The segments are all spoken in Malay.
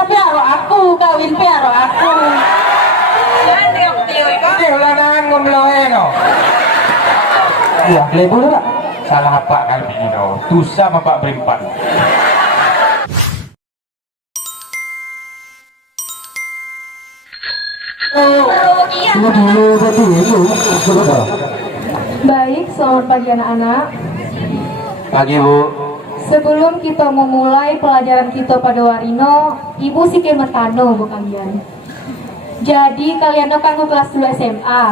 kuliah piaro aku, kawin piaro aku. Nanti aku tiuy kok. Ini ulangan ngomloe no. Iya, lebo dulu Pak. Salah apa kali ini no? Dosa sama Pak Berimpan. Baik, selamat pagi anak-anak. Pagi Bu. Sebelum kita memulai pelajaran kita pada Warino, Ibu si kemertano bu kalian. Jadi kalian akan ke kelas 2 SMA.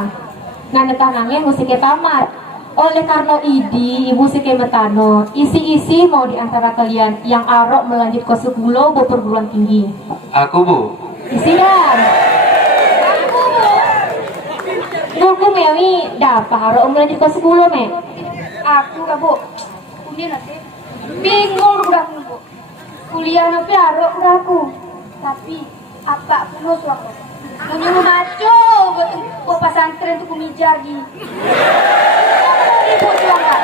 Nah nekah nangin musik tamat. Oleh karena idi Ibu si kemertano, isi-isi mau diantara kalian yang arok melanjut ke sekolah perguruan tinggi. Aku Bu. Isi kan? Aku Mewi dapat arok melanjut ke sekolah me. Aku kak bu, kuliah nanti bingung udah aku bu. Kuliah nanti arok udah aku, tapi apa aku suaka. Menyuruh maco buat pesantren untuk kumijar di. Ibu juang kak.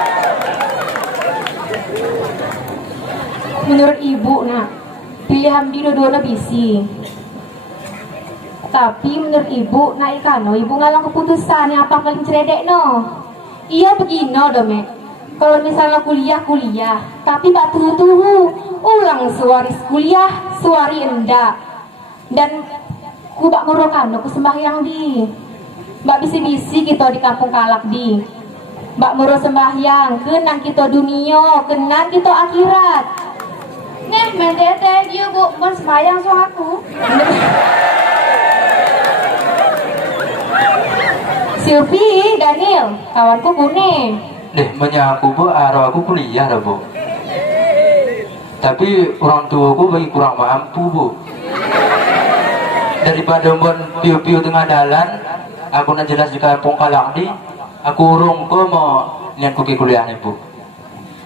Menurut ibu nah pilihan di dua-duanya bisi. Tapi menurut ibu nah ikano ibu ngalang keputusan yang apa paling ceredek no. Iya begini dong me. Kalau misalnya kuliah, tapi tak tuhu-tuhu, ulang suaris kuliah, suari endak. Dan ku bak ngorokan, ku sembahyang di. Bak bisi-bisi kita di kampung kalak di. Bak ngoro sembahyang, kenang kita dunia, kenang kita akhirat. Nih mentete dia bu, mau sembayang soal aku. Silvi, Daniel, kawanku Bune. Deh, menyaku Bu, arah aku kuliah dah Bu. Tapi orang tuaku bagi kurang mampu Bu. Daripada mon piu-piu tengah jalan, aku nak jelas di kampung Kalang di, aku urung ko mau niat pergi kuliah nih Bu.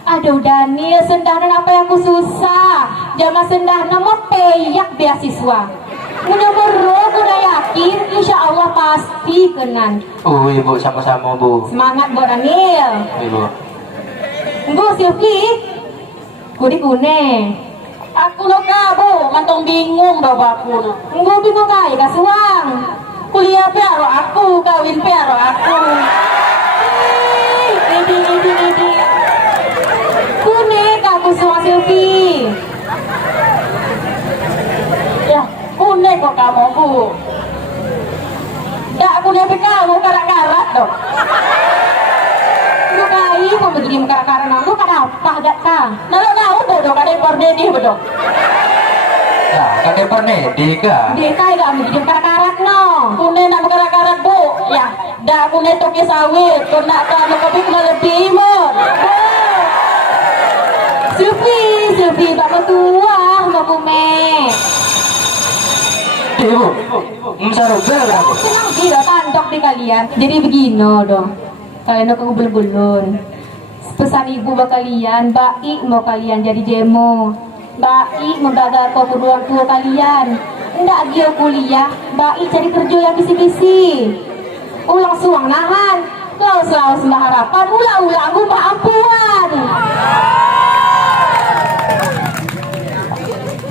Aduh Daniel, sendahan apa yang ku susah. Jama sendahan mau peyak beasiswa. Mudah-mudahan ku udah yakin, insya Allah pasti kenan. Oh Ibu, sama-sama Bu. Semangat Bu Daniel. Ibu. Bu Silvi, ku di Kune. Aku lo kabu, mantong bingung dah aku no. Gue bingung kaya kasuang. Kuliah piaro aku, kawin piaro aku. Ini. Kune kaku suang Silvi. Ya, kune kok kamu Bu. Ya aku lihat kamu karat-karat dong. Lu kai mau begini mekarak-karak nang lu kenapa gak kah? Nalo na udah dong ada pordedi bedo. Ya, kakek pernah dika. Dia kai gak begini mekarak-karak no. Kune nak karat-karat Bu. Ya, dah kune toki sawit, kena kamu kopi kena lebih imut. Silvi, bapak tua, bapak kume. Ibu, sarubel aku. Senang tidak pandok di kalian. Jadi begini dong. Kalian aku belum. Pesan ibu buat kalian, baik mau kalian jadi demo. Baik membaga kau kedua tua kalian. Ndak dia kuliah, baik cari kerja yang bisi-bisi. Ulang suang nahan, laus mbah harapan, ulang mbah ampuan.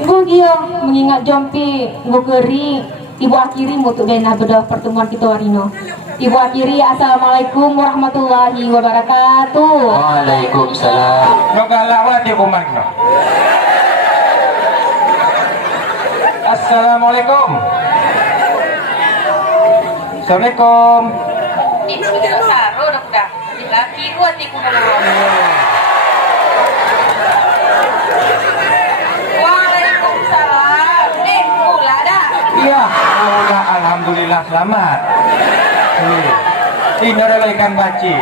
Gue gio mengingat jompi, gue keri. Ibu akhiri untuk denah bedah pertemuan kita hari ini. Ibu akhiri, assalamualaikum warahmatullahi wabarakatuh. Waalaikumsalam. No galawat ya kuman no. Assalamualaikum. Assalamualaikum. Ini sudah saro udah. Laki gua tiku dulu. Waalaikumsalam. Nih, pula dah. Iya, alhamdulillah selamat. Ini adalah ikan baci.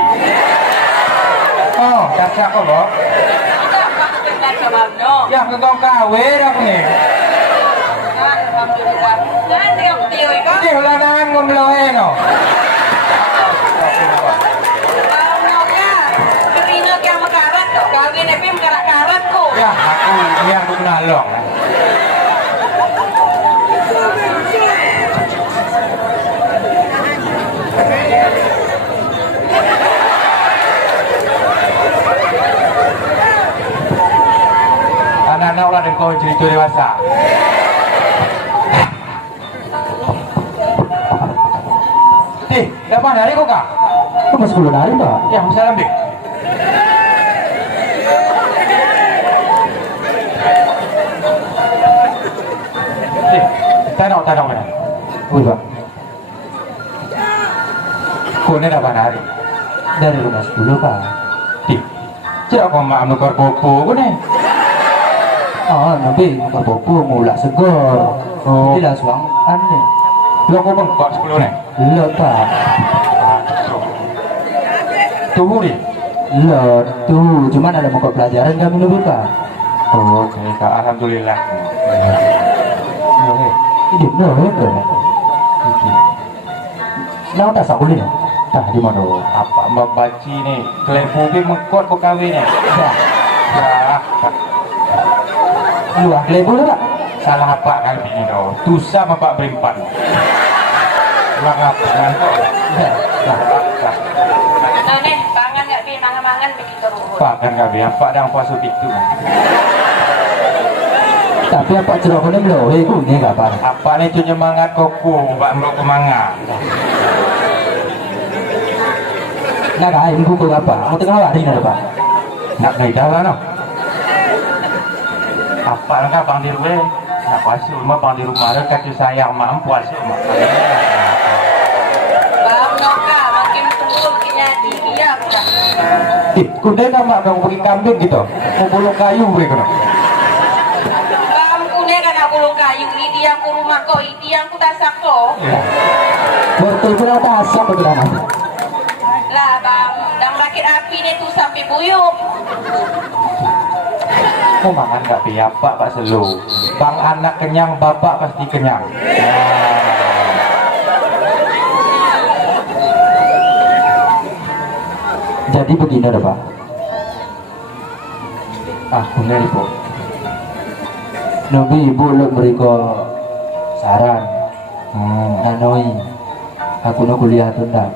Oh, dasar kok lo? Kita masuk ke baca babno. Ya, kegong kawin aku nih. Alhamdulillah. Nanti aku tiuy kok. Ini ulangan ngomloe no. Babnonya, kerino kayak mekarat tuh. Kawin epi mekarat-karat kok. Ya, ini aku kenalong. Anak-anak ulah dan kau jadi dewasa. Dapat hari kok kak? Kok masih 10 hari tak? Ya, bisa lebih. Tanok mana? Wih pak, Kau ni dapat hari. dari rumah 10 pak. Di, cak kau mak nukar popo kau ni. Oh, nanti muka popo mulak segor. Oh. Tidak suang aneh. Lo kau bengkok 10 ni. Lo pak, Tuh ni. lo tuh cuman ada muka pelajaran kami lebih pak. Oh, okey kak. Alhamdulillah. Hidup lo itu. Nah, tak sakulin ya? Dah di mana? Apa membaci ni? Kelebu ke mengkot kau kahwin ni? Ya, Dah. lu ah lebu pak. Salah apa kali ni tau? Tusa bapak berimpan. Ulang apa nanti? Ya, Dah. Nah nih, pangan nggak bi, mangan-mangan begitu ruhut. Pak kan kami apa yang puasa itu? tapi apa ceroknya belum? Itu ni nggak apa? Apa ni tu nyemangat koko, pak melok kemanga. Nak kain buku apa? Mau tengah hari ni pak? Nak naik dah no? Apa langkah bang di rumah? Nak puasa rumah bang di rumah ada kaki sayang mak puasa mak. Bang Noka, makin tua makin jadi dia bukan. Kudai nama dong pergi kambing gitu. Mau bolong kayu mereka no. Bang kuda kan aku lu kayu, ini yang ku rumah kau, ini yang ku tasak kau. Betul pun ada asap betul nama. Lah bang, dan rakit api ni tu sampai buyuk. Mau makan nggak biar pak selu. Bang anak kenyang, bapak pasti kenyang. Jadi begini ada pak. Benar ibu. Nabi ibu lo mereka saran. Nanoi. Aku nak kuliah tu tak.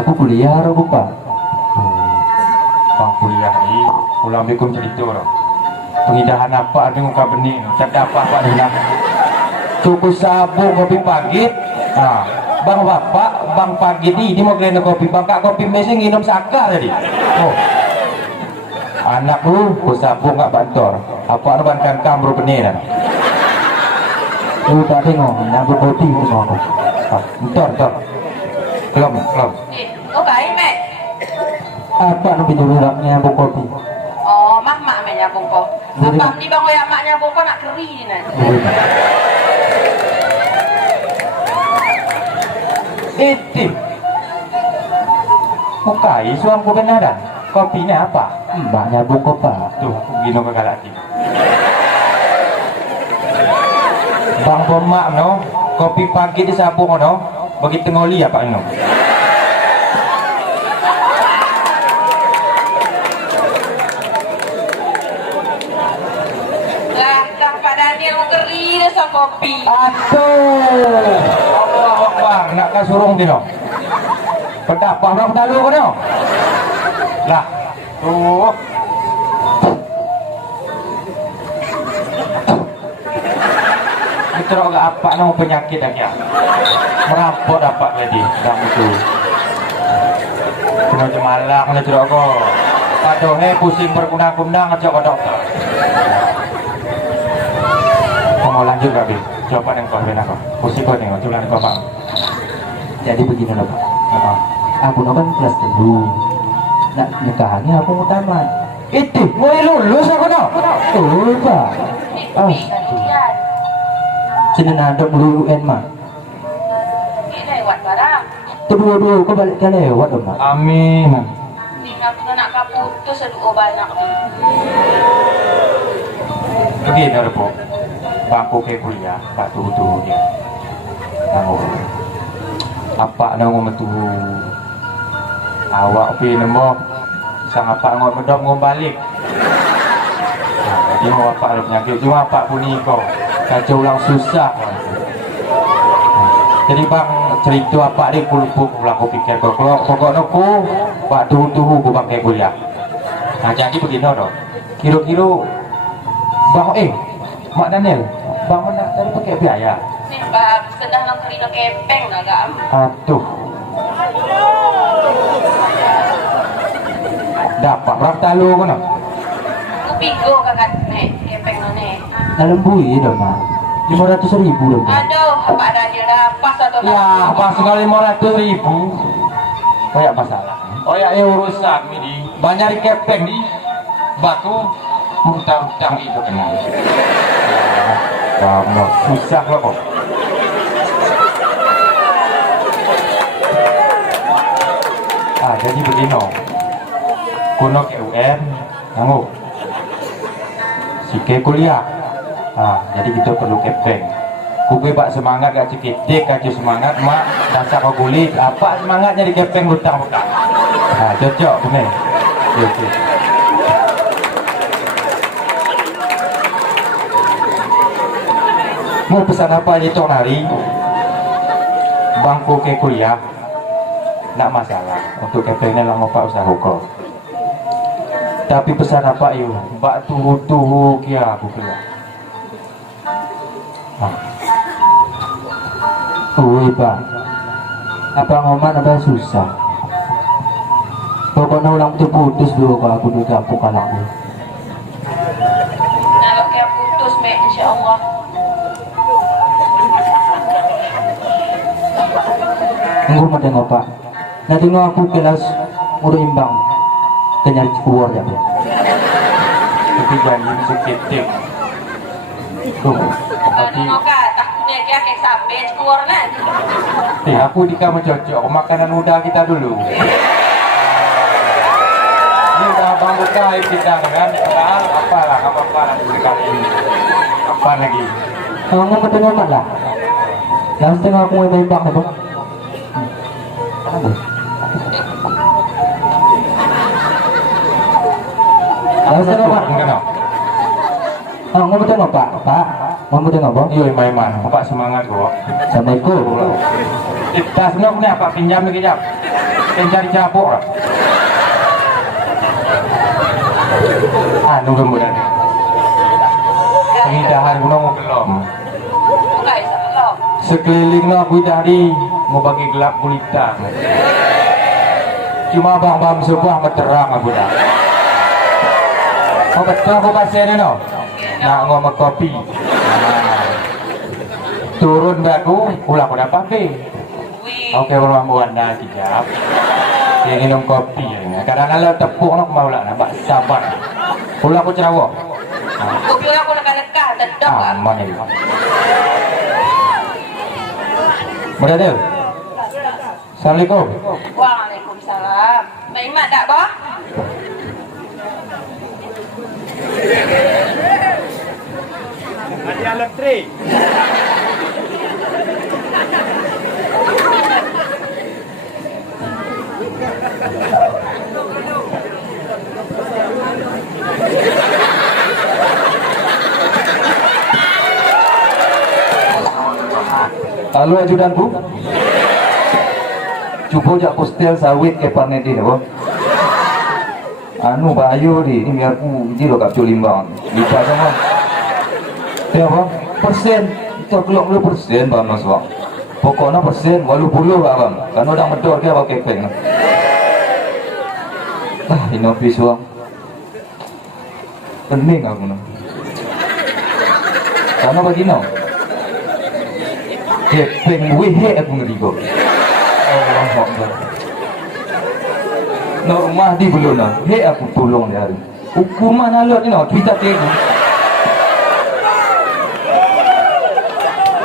Aku kuliah harus pak. Bang kuliah ni, pulang bikum cerita orang. Pengidahan apa ada muka benih, tak dapat apa dia. Cukup sabung kopi pagi. Bang bapak, bang pagi ni mau kena kopi, bang kak kopi mesin minum sakar tadi. Oh. Anak lu, ku sabung kak bantor. Apa ada bankan kamu benih dah. Lu tak tengok, nak berkopi tengok aku. Bentar. Kelom. Kau baik mek. Apa nak pinjam raknya berkopi? Oh, mak mek nyabung kau. Apa ni bang oyak mak nyabung kau nak keri ni nanti. Itu. Mukai suam ku benaran. Kopi ni apa? Mbak nyabung kopi. Tuh, aku gino ke galati. Bang Bomak no, kopi pagi di sabung no, bagi tengoli apa no? Lah Pak Daniel mau keri dah sa kopi. Aduh, Allah Akbar, nak kasurung di no? Pedapah orang dalu ko no? Lah, tuh. Itu agak apa nama penyakit dah ya? Merampok dapat jadi dah itu. Kena jemalah kena cerok ko. Padohe pusing berkunang-kunang ajak ke dokter. Kau mau lanjut gak Bi? Jawaban yang kau beri aku. Pusing kau tengok, coba kau pak. Jadi begini loh pak. Aku nak kan kelas 3. Nak nikahannya aku mau tamat. Itu, mau lulus aku no? Oh pak. Ah, sini ada mulu UN mah. Ini lewat barang. Kedua-dua kau balik ke lewat dong mak. Amin. Tinggal tu nak kaputus aduh banyak. Begini ada po. Bangku ke kuliah, pak tuh dia. Tahu. Apa nak ngomong tu? Awak pi nemo sang apa ngomong medom ngom balik. Jadi mau apa ada penyakit cuma apa pun ni kau kacau ulang susah. Jadi bang cerita apa ni kulupuk ulang aku pikir kau kalau pokoknya ku pak tuh ku bang ke kuliah. Nah jadi begini dong. Kira-kira bang Mak Daniel, bang mana tadi pakai biaya? Nih bang, sedang nak keri nak kepeng nak gam. Aduh, Dapat berapa talu kan? Kepigo kakak nek kepeng none. Dalam bui dong mak. 500.000 dong. Aduh, apa ada dia dapat atau Ya, pas sekali 500.000. Kayak masalah. Oh ya, urusan ini. Banyak di kepeng di batu utang itu kan. Kamu susah loh kok. Jadi begini, kuno ke UN, kamu, si ke kuliah, jadi kita perlu kepeng. Kuku pak semangat gak cikitik, gak semangat mak dasar kau kulit, apa semangatnya di kepeng hutang bukan? Cocok bener. Oke. Mau pesan apa itu hari? Bangku ke kuliah. Tidak masalah untuk kepengnya lah mau pak usaha hukum. Tapi pesan apa yuk? Mbak tuhu kia aku kira. Pak, apa ngoman apa susah? Pokoknya ulang tu putus dulu kalau aku di kampung anakku. kalau kayak putus mek insyaallah. Engkau mau tengok pak. Nah tengok aku kelas udah imbang. Kenyari keluar ya pak. Tapi janji sekitik. Tuh, tapi Kalau kak takutnya kayak kayak sampai keluar nanti. aku di kamu cocok makanan muda kita dulu. Ini udah bang buka kita kan? Apalah sekali ini. Apa lagi? Kalau mau tengok mak lah. Yang tengok aku mau imbang apa? Kalau tengok mak. Enggak. Mau tengok pak. Pak, mau tengok bang? Iya, iman. Bapak semangat kok. Assalamualaikum. Kita senang nih apa pinjam lagi jam. Cari capok lah. Kemudian pengindahan gunung mau belum. Bukan bisa belum. Sekeliling aku dari mau bagi gelap gulita. Cuma bang sebuah terang aku dah. Oh betul aku pasien no. Nak ngomong kopi. Turun baku, pulang aku dapat ke. Oke, orang buana kijap. Dia minum kopi ya. Kadang-kadang tepuk nak mau lah, nampak sabar. Pulang aku cerawak. Kopi aku dekat-dekat, tetap lah. Aman ya. Mudah deh. Assalamualaikum. Waalaikumsalam. Mbak Imat tak boh? Ada elektrik. Halo ajudanku. Cuba jak postel sawit ke panedi apa? Anu bayu di ini biar aku ji lo kapsul limbang. Lupa sama. Ya apa? Persen. Itu keluar 10% bang mas bang. Pokoknya persen 80 bang. Kan udah medor dia pakai peng. Ini office bang. Pening aku nih. Karena begini. Kepeng wehe aku ngerigo. Allah Akbar. No rumah di belum nak. He aku tolong dia hari. Hukuman alot ni nak kita tengok.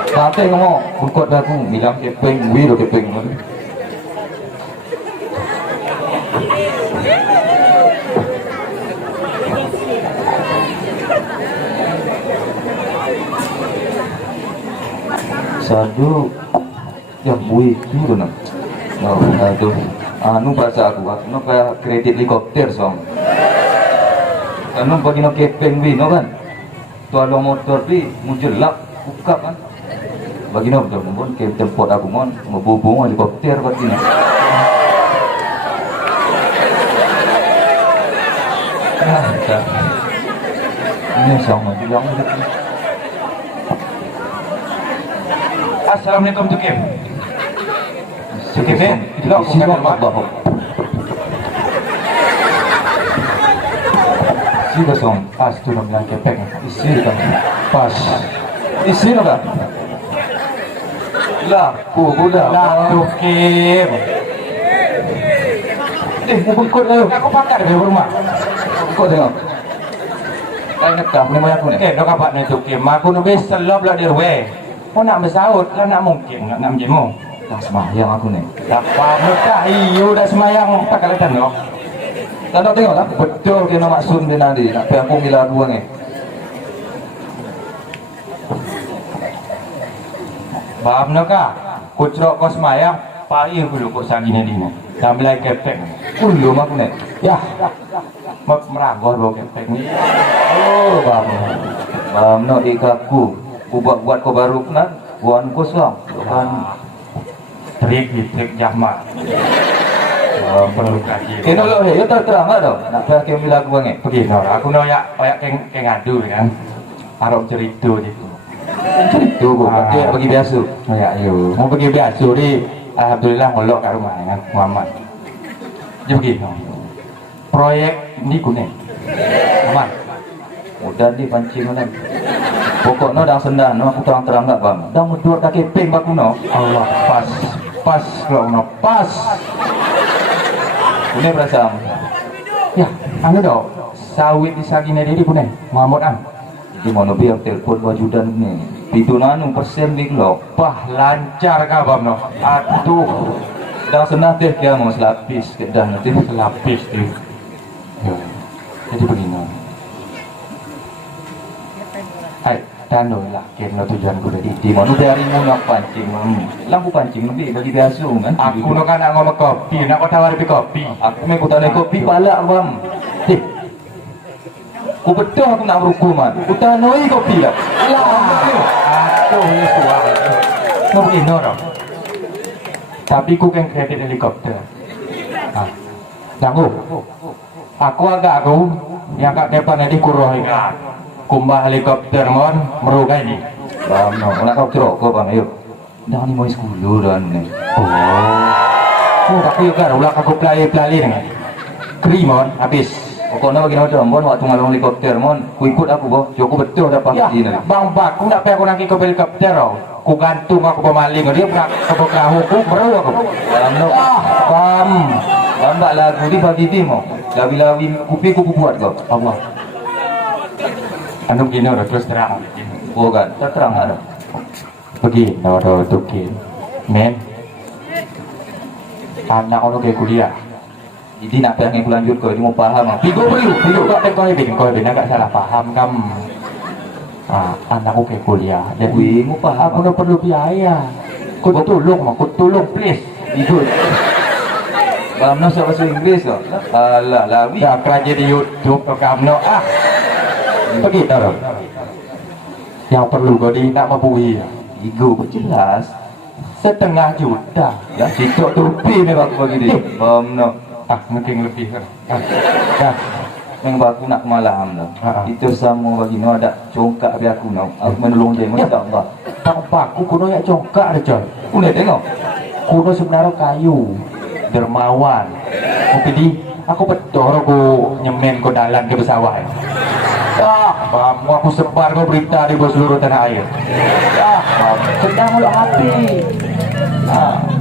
Sampai ngomong, bukot aku bilang kepeng wehe kepeng. Sadu yang buih itu nak. Oh, aduh. Anu bahasa aku, anu kayak kredit helikopter song. Anu bagi nak kepeng no kan. Tuan motor pi mujelak buka kan. Bagi nak betul pun ke tempat aku mon membubung helikopter bagi nak. Ini sama bilang. Assalamualaikum Tukim. Tukim itu aku kan mak. isi kosong. Pas tu nak bilang kepek. Isi kan. Pas. Isi nak tak? Lah, budak. Lah tu Kim. Mau bengkut lalu. Aku pakai dari rumah. Kau tengok. Kau ingat tak? Ni mana aku ni? Dok apa ni tu Kim? Aku nak selop lah dia we. Mau nak bersaut lah nak mungkin nak menjemu. Dah sembahyang aku ni. Apa mudah iyo dah semayang tak kali tandok. Tak nak tengok lah. Betul kena maksud dia nanti. Nak pergi aku bila dua ni. Faham nak kah? Kucrok kau semayang, payah dulu kau sagini ni. Dah mulai kepek. Belum aku ni. Ya. Meragor bawa kepek ni. Oh, faham nak ikaku. Ku buat kau baru kan? Buat kau selang. Kan? Trik jahmat. Perlu kaji. Kena lo he, yo terang tak? Nak pergi bila aku ni. Pergi Nora. Aku nak ya keng ngadu kan. Harap cerita gitu. Cerita kau. Dia pergi biasa. Ya yo. Mau pergi biasa ni. Alhamdulillah ngolok kat rumah dengan Muhammad. Dia pergi. Proyek ni kuning. Aman. Udah di pancing mana. Pokoknya dah sendan, aku terang-terang tak bang. Dah mudut dah keping baku no. Allah pas kalau no pas. Ini perasaan. Ya, anu dok. Sawit di sagine dia kuning. Muhammad an. Jadi mau biar telefon wajudan ni. Itu nanu persen big lo. Wah lancar kah bang no. Aduh. Dah senang deh dia mau selapis ke dah nanti. Lapis tu. Ya. Jadi begini. Hai, dan lah, kena tujuan ku tadi. Di mana dari mu nak pancing, lampu pancing lebih bagi biasa kan. Aku nak nak ngomong kopi, nak kau tawar kopi. Aku main kutane kopi palak bang. Ku betul aku nak berukuman. Ku tanoi kopi lah. Aduh, ini suara. Kau begini dong. Tapi ku kan kredit helikopter. Tangguh. Aku agak yang kat depan tadi kuroh ikan. Kumbah helikopter mon merugai ni. Bang, nak kau kerok kau bang, ayo. Dah ni mau sekolah dah ni. Oh, tapi juga ulah aku pelali dengan. Krimon habis. Pokoknya bagi macam mon waktu ngalung helikopter mon, ku ikut aku boh. Cukup betul dapat Ya, ni. bang bak, aku nak pergi aku nangki ke helikopter tau. Ku gantung aku pemaling dia berak ke perahu ku meru aku. Bang, no. Bang, lambat lagu di bagi tim mo. Lawi-lawi kupi ku buat kau. Allah. Anu begini udah terus terang. Bukan, tak terang ada. Pergi, ada tukin. Men, anak orang ke kuliah. Jadi nak pengen aku lanjut kau, dia mau paham. Pigo perlu. Tak kau bin agak salah paham kam. Anakku ke kuliah. Wih, mau paham. Aku nak perlu biaya. Kau tolong please. Ikut. Paham no bahasa Inggris kau? Alah, lawi. Ya kerja di YouTube kau kamu pergi taruh. Yang perlu kau di nak mabui. Ego jelas. 1,5 juta. Ya, sitok tupi ni aku bagi dia. Paham no. Mungkin lebih kan. Dah. Yang aku nak malam dah. Itu sama bagi no ada congkak biar aku no. Aku menolong dia masya-Allah. Tak aku kuno ya congkak ada coy. Aku nak tengok. Kuno sebenarnya kayu. Dermawan. Tapi di aku betul aku nyemen ke dalam ke sawah. Kamu aku sebar kau berita di seluruh tanah air. Sedang ulang hati.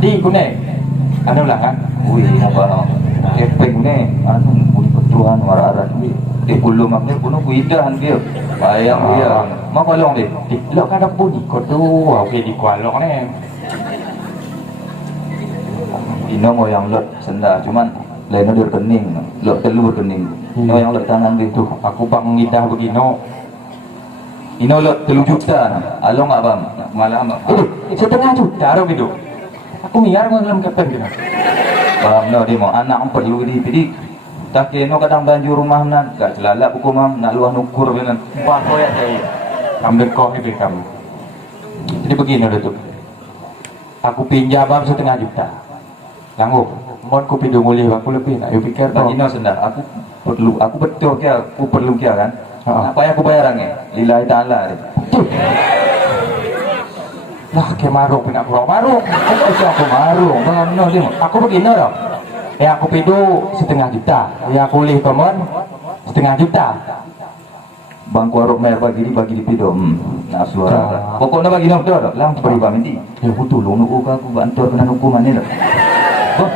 Di kune. Anu lah kan. Wih, apa? Efek ni, anu boleh pertuan warat ni. Dia kulung maknya kuno kuidan dia. Bayang dia. Mau kolong dia. Di lo kan ada bunyi kau tu. Oke di kualok ni. Ino mau yang lot senda, cuman lainnya dia kening, lot telur kening. Ino yang lot tangan dia tu. Aku bang ngidah begino. Ino lot 3 juta. Along tak bang? Malam tak? 1,5 juta dah gitu. Aku ngiar kau dalam kepen gitu. Bang, no dia mau anak perlu di pidik. Tak kena kadang banjir rumah nan, gak celalak buku mam, nak luah nukur benar. Wah kau ya saya. Kamu kau ni kamu. Jadi begini dah tu. Aku pinjam 1,5 juta. Sanggup. Mohon ku pinjam mulih aku lebih nak you fikir Tak tau. Ino senda, aku betul kia, aku perlu kia kan. Apa yang aku bayar ni? Lillahi ta'ala dia. Lah ke marung nak pulang marung. Aku marung, bang, no dia. Aku begini dah. Aku pindu 1,5 juta. Aku lih teman 1,5 setengah juta. Bang Kuarok mer bagi di pido. Nah suara. Pokoknya bagi nak dah. Lang beri pamiti. Ya betul lu aku bantu kena hukuman ni dah. Wah,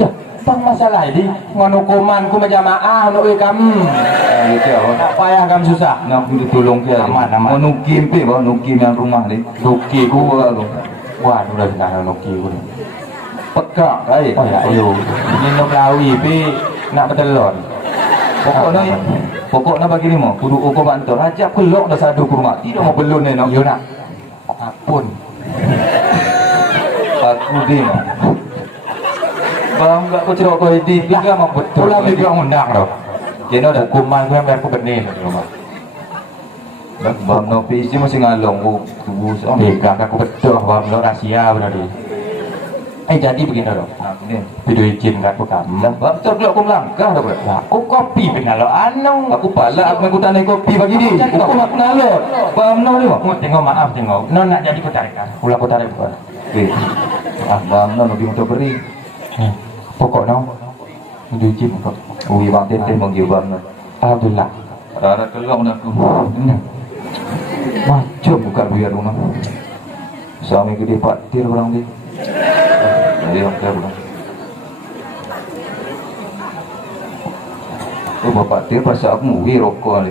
ya, bang masalah ini ngono ku majamaah nu kamu. Ya kau. Tak payah kamu susah. Nak ditolong ke. Aman. Mau nukim pe, mau nukim yang rumah ni. Nuki Ku lu. wah, udah sudah nuki ku ni. Pekak kai. Oh ya, ayo. Minum lawi pi nak betelon. Pokoknya bagi ni mau kudu uko bantu. Aja kelok dah sadu ke rumah. Tidak mau belun ni nak. Yo nak. Apun. Aku dia mau. Bang enggak kau cerok kau ini. Tiga mau betul. Pulang dia undang dah. Kena dah. Hukuman ku yang biar ku benih di rumah. Bang no PC masih ngalong. Tubuh sama. Pegang aku betul bang lo rahasia benar dia. Jadi begini loh. Nah ni. Video izin kat ku kamu. Lah bang betul kelok kau melangkah dah pula. Lah, aku kopi penalo anu. Aku palak aku main kutan kopi bagi dia. Aku nak ngalor. Bang no ni. Mau tengok maaf tengok. No nak jadi ku tarikan. Pula ku tarik bukan. Okey. Bang no lebih untuk beri. Pokok no. Video izin kok. Ui bang teten bang dia bang no. Alhamdulillah. Rara kelok nak tu. Macam buka biar rumah. Suami gede patir orang dia. Jadi orang kaya bukan. Oh bapak dia pasal aku muwi rokok ni.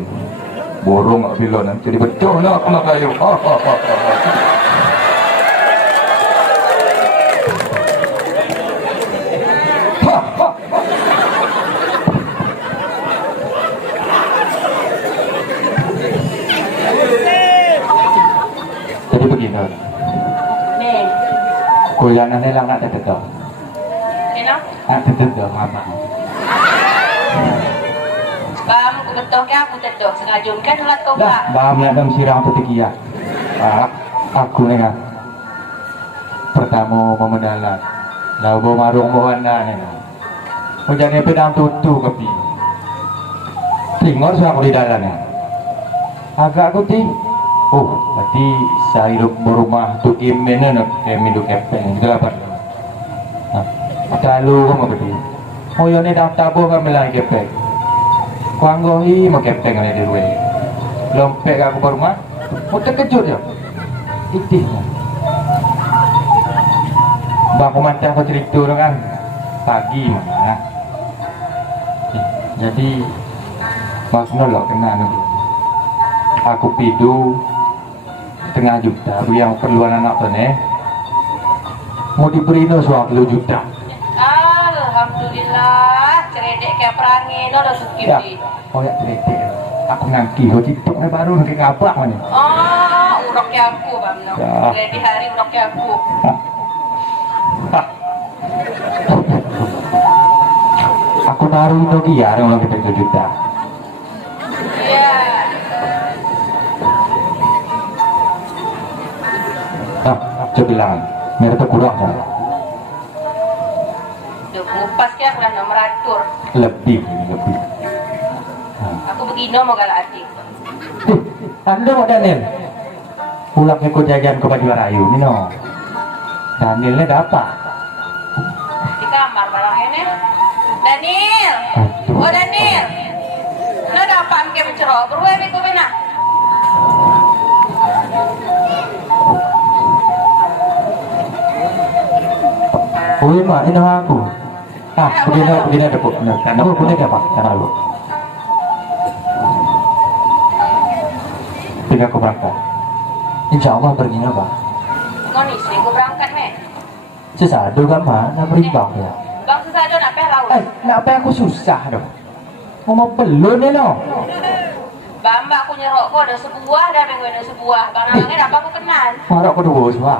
Borong tak bila nanti jadi betul nak aku nak kayu. Jadi begini. Nih, Kuliah nanti lang nak tetap. Nino, Nak tetap apa? bam, aku betul ke aku tetok sengaja kan ulat kau Dah, pak. baham nak dam sirang petikia. Aku ni kan. Pertama memendalan. Lau bawa marung bawa anda ni. Hujan ni pedang tutu kepi. Tengok suara aku di dalam ni. Agak aku ti. Oh, berarti saya hidup berumah tu kim mana nak kami hidup kapten juga apa? Kalau kamu berarti. Oh, yang ni dah tabur kami lagi kapten. Kuanggohi mau kapten kali di luar. Lompek aku ke rumah. Mau terkejut je. Itih. Bang Komandan aku cerita tu kan. Pagi mana. Jadi maksudnya lo kena ni. Aku pidu setengah juta tu yang perluan anak tu ni. Mau diberi no 20 juta. Alhamdulillah, ceredek kayak perangi, no dah sukip Ya. di. Oh ya cerita. Aku nanti kau TikTok ni baru nak ngapa mana. Oh, uroknya aku bam, no. Ya. Ready hari uroknya aku. Aku baru itu dia orang kita 1 juta. Iya. Coba bilang, mereka tu kurang kan? Duh, ngupas ke aku dah nak meratur. Lebih. Aku begini mau galak hati. Anda mau Daniel? Pulang ke jajan ke Baju Rayu ni no. Daniel ni dah apa? Di kamar barangnya nih. Daniel. Aduh. Oh Daniel. Lo dah apa amke mencerok? Berwe minggu mana? Oh iya mak, ini nama aku. Begini ada pun. Karena aku punya apa? Jangan lu. Tinggal aku berangkat. Insya Allah pergi apa? Ngon istri gue berangkat nih. Sesadu kan mak, nak berimbang ya. Bang sesado nak peh laut. Nak apa aku susah dong. Mau belum ni no. Bamba aku nyerok kok ada sebuah dah minggu ada sebuah. Bang namanya apa aku kenal? Marah aku dua semua.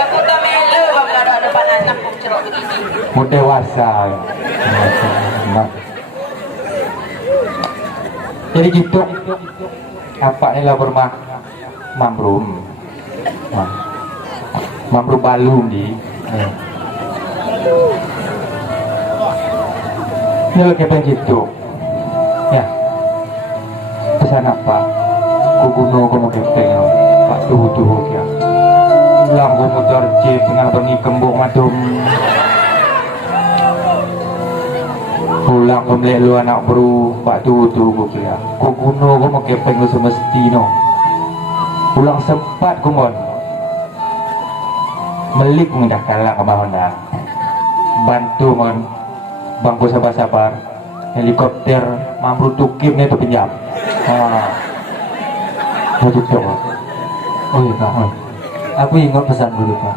Aku tak melu bang ada depan anak aku cerok begini. Mau dewasa ya. Nah. Jadi gitu. Apa ni lah bermah Mamrum. Mamrum balum di. Ini lagi apa gitu? Ya. Pesan apa? Kubuno kamu kepeng. Pak tuh ya. Lampu motor jeep tengah bengi kembung madum. pulang pemilik lu anak bro pak tu gua kira kau guna gua mau kepeng lu semesti no pulang sempat gua mon melik mudah kalah ke bawah dah bantu mon bangku sabar-sabar helikopter mampu tukip ni tu pinjam betul coba. Oh iya Pak, aku ingat pesan dulu Pak.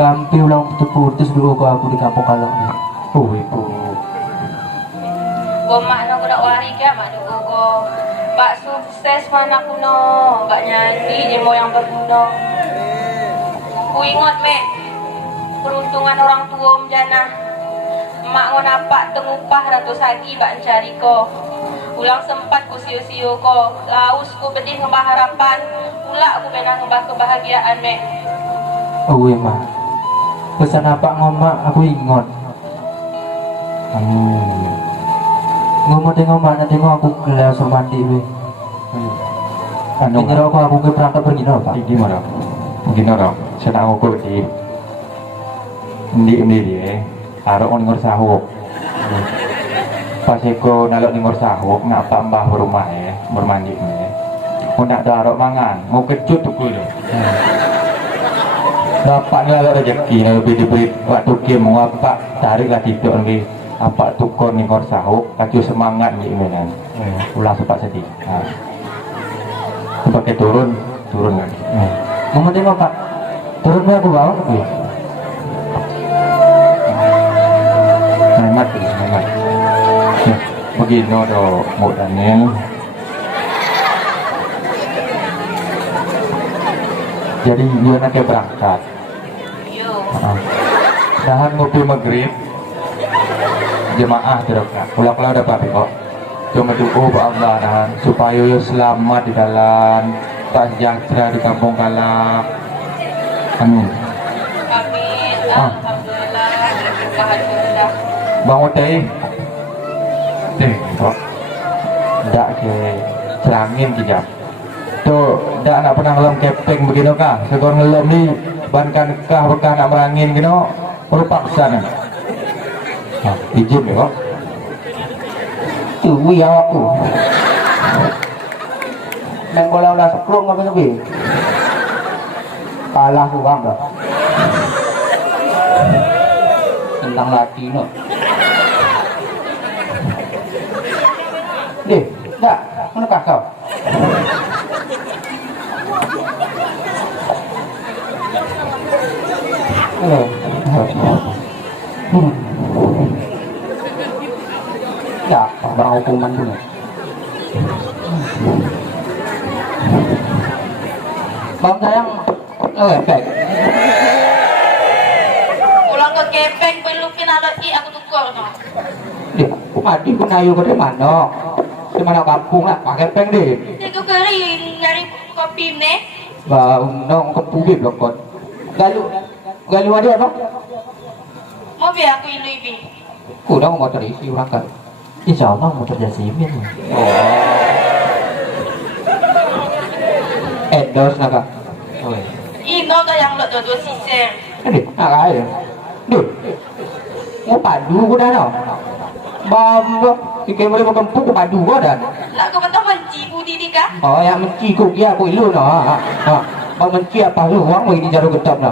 Kampi ulang putus dulu aku di kampung Kalong nih. Oh ibu Gua mak no kuda wari ke mak no go. Bak sukses mana kuno, bak nyanyi di moyang berguna. Ku ingat mek, peruntungan orang tua jana. Mak ngo napak tengupah ratus lagi bak cari ko. Ulang sempat ku siu-siu ko, laus ku pedih ngembah harapan, pula ku menang ngembah kebahagiaan mek. Oh iya Mak, pesan apa ngomak aku ingat. Ngomong nanti aku gelar sama mandi we. anu Ini aku ke berangkat pergi no Pak. di mana begini dong saya nak ngukur di dia arok ngor sahuk pas eko nalok ngor sahuk ngapa mbah rumah bermandi nak ada arok mangan mau kecut tuh kulo dapat ngalok rezeki lebih diberi waktu kia mau apa tariklah titik lagi apa tukar ngor sahuk kacau semangat ni kan ulah sempat sedih pakai turun kan Ngomong tengok Pak, turun aku bawa tapi. Hemat. Ya, begini do Mbok Daniel. Jadi dia nak berangkat. Yo. Dahan ngopi maghrib. Jemaah terdekat. Pulang-pulang ada apa kok? Cuma doa Allah dahan supaya yo selamat di dalam tak sejahtera di kampung Kalak. Amin. Amin. Alhamdulillah. Alhamdulillah. Bang Utai kok dak ke cerangin kijam tu dak nak pernah ngelam kepeng begini kah segor ngelam ni bankan kah bekan nak merangin gini perlu paksa ni izin ya kok Tuwi aku. Main bola udah sekrung ngapain kalah tuh bang dah. Tentang Latino. Deh, dah, mana kau? Ya, barang hukuman dulu. Bang sayang, baik. Pulang ke kepeng perlu kinalot aku tukar no. Dia, aku mati pun ayu ke mana? Di mana kampung lah, pakai peng deh. Aku kering nyari kopi ne. Bang, nong kepubib loh kon. Galu ada apa? Mau biar aku ilu-ibi. Udah mau terisi orang kan. Insya Allah mau terjasimin. Endorse naga. Ino to yang lot dua sisem. Ini, nak air. Duh, mau padu ko dah no. Bam, ikan boleh makan puk padu ko dah. Lah aku betul benci budi di kah? Oh, yang menci ko dia ko ilu no. Bang menci apa lu? Wang mau ini jaru getap no.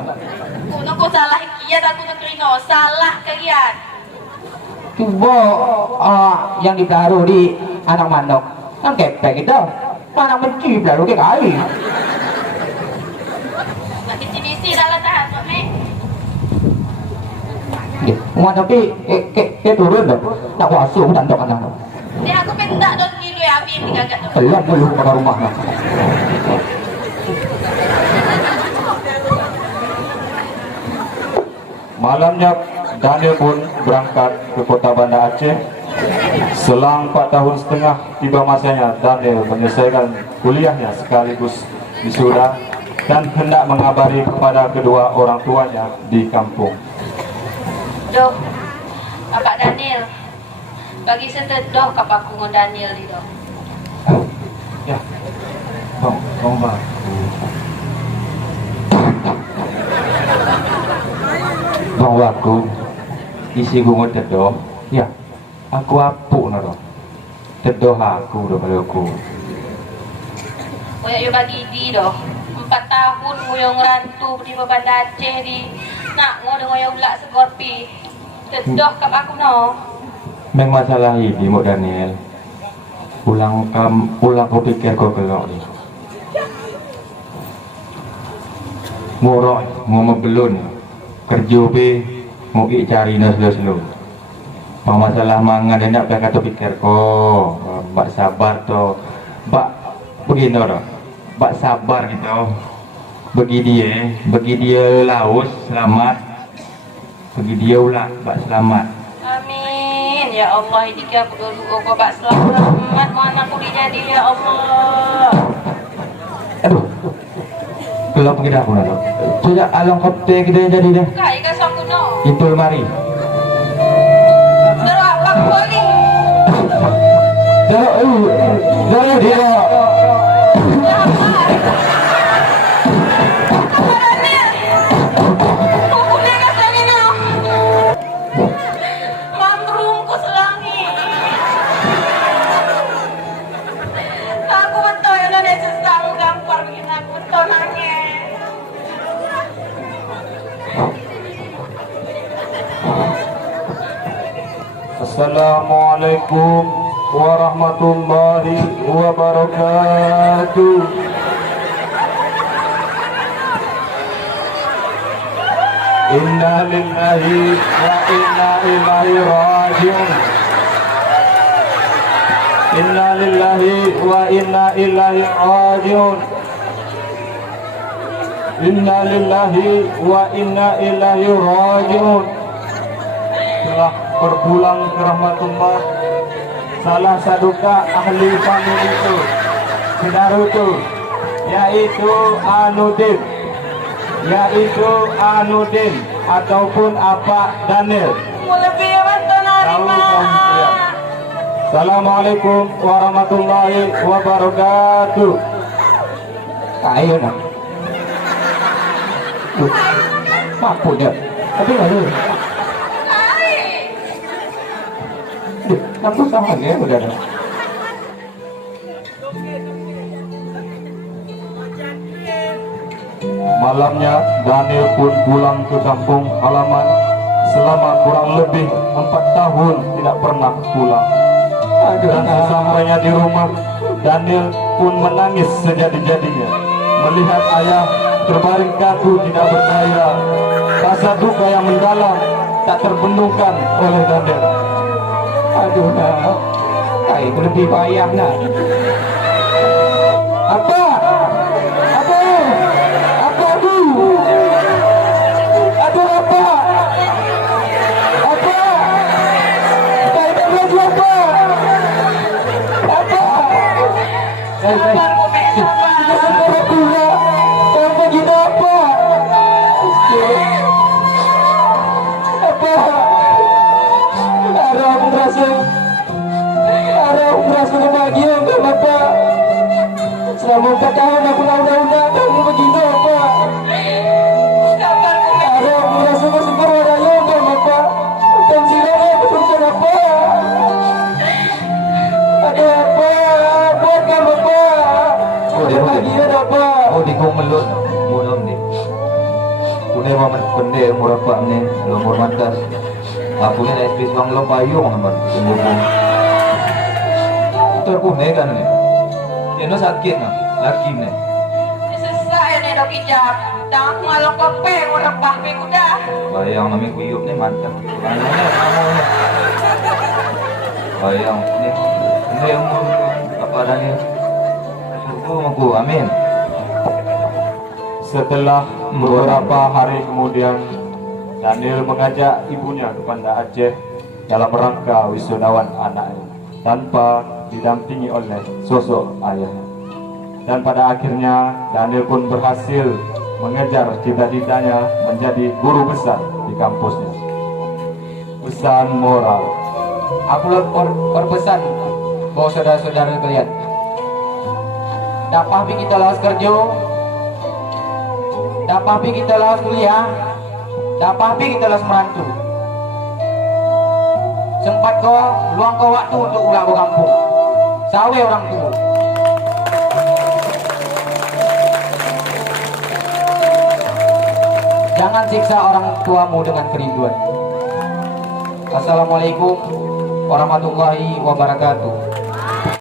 Kuno ko salah kiat aku negeri no. Salah kalian. Coba yang dipelihara di anak mandok kan kepek itu. Anak menci pelihara ke kali. Nak kecil-kecil dalam tahan buat mek. Mau tapi ke turun dah. Nak wasuh dan dok anak. Dia aku pendak dong kilo ya habis digagat tu. Pelan dulu ke rumah. Malamnya Daniel pun berangkat ke kota Banda Aceh. Selang 4 tahun setengah tiba masanya Daniel menyelesaikan kuliahnya sekaligus wisuda dan hendak mengabari kepada kedua orang tuanya di kampung. Doh, Bapak Daniel. Bagi setedoh kapak kungun Daniel di doh. Ya, bang. Bang waktu isi gungut tedo ya aku apuk no dong. Tedoh aku do kalau aku. Koyak yo bagi di doh. 4 tahun ngoyo ngerantu di Banda Aceh di nak ngono ngoyo ulak segorpi. Tedoh kap aku no. Meng masalah ini Mbok Daniel. Pulang kau pikir kau kelok ni. Ngorok, ngomong belun. Kerja be, mau cari no slow-slow. Masalah mangan dan nak kata pikir kau. Bak sabar to. Bak begini no. Bak sabar gitu. Bagi dia laus selamat. Bagi dia ulah bak selamat. Amin ya Allah, jika aku dulu kau bak selamat mana aku dijadi ya Allah. Aduh. Kalau pergi dah pun ada. Sudah alang kopte kita jadi dah. Kai ka sa kuno. Itu lemari. Pero pag huli. Jangan dia. Assalamualaikum warahmatullahi wabarakatuh. Inna lillahi wa inna ilaihi raji'un. Inna lillahi wa inna ilaihi raji'un. Inna lillahi wa inna ilaihi raji'un. Telah berpulang ke rahmatullah salah saduka ahli famili itu saudara itu yaitu Anudin ataupun apa Daniel. Assalamualaikum warahmatullahi wabarakatuh. Ayo nak. Mampu dia. Tapi ada. Aku sama dia udah ada. Malamnya Daniel pun pulang ke kampung halaman selama kurang lebih 4 tahun tidak pernah pulang. Dan sesampainya di rumah, Daniel pun menangis sejadi-jadinya melihat ayah terbaring kaku tidak berdaya. Rasa duka yang mendalam tak terbendungkan oleh Daniel. Aduh nak, itu lebih payah nak. Apa tu? Aduh apa? Kau itu lagi apa? Kita sekarang pula. Kau pergi apa? Harap merasa bahagia untuk Bapak. Selama 4 tahun aku undang-undang kamu begitu Bapak. Harap merasa bersyukur raya untuk Bapak. Dan silakan aku berusaha Bapak. Ada apa? Buatkan Bapak. Bahagia Bapak. Oh di kong melut. Mudah ni. Kune maman pende umur apa ni? Umur mantas. Aku ni naik bis bang lo payung naman. Terkune kan ni. Ini sakit na. Laki ni. Selesai ni dok ijab. Jangan ngalok kope orang bahbe kuda. Bayang nami kuyup ni mantap. Bayang ni. Ini yang apa dah ni? Aku amin. Setelah beberapa hari kemudian, Daniel mengajak ibunya ke Banda Aceh dalam rangka wisudawan anaknya tanpa didampingi oleh sosok ayahnya. Dan pada akhirnya Daniel pun berhasil mengejar cita-citanya menjadi guru besar di kampusnya. Pesan moral. Aku berpesan bahwa saudara-saudara kalian, dapat kita lawas kerja, dapat kita lawas kuliah, dapat kita lawas merantau. sempat kau luang kau waktu untuk ulang kampung. Sawe orang tua. Jangan siksa orang tuamu dengan kerinduan. Assalamualaikum warahmatullahi wabarakatuh.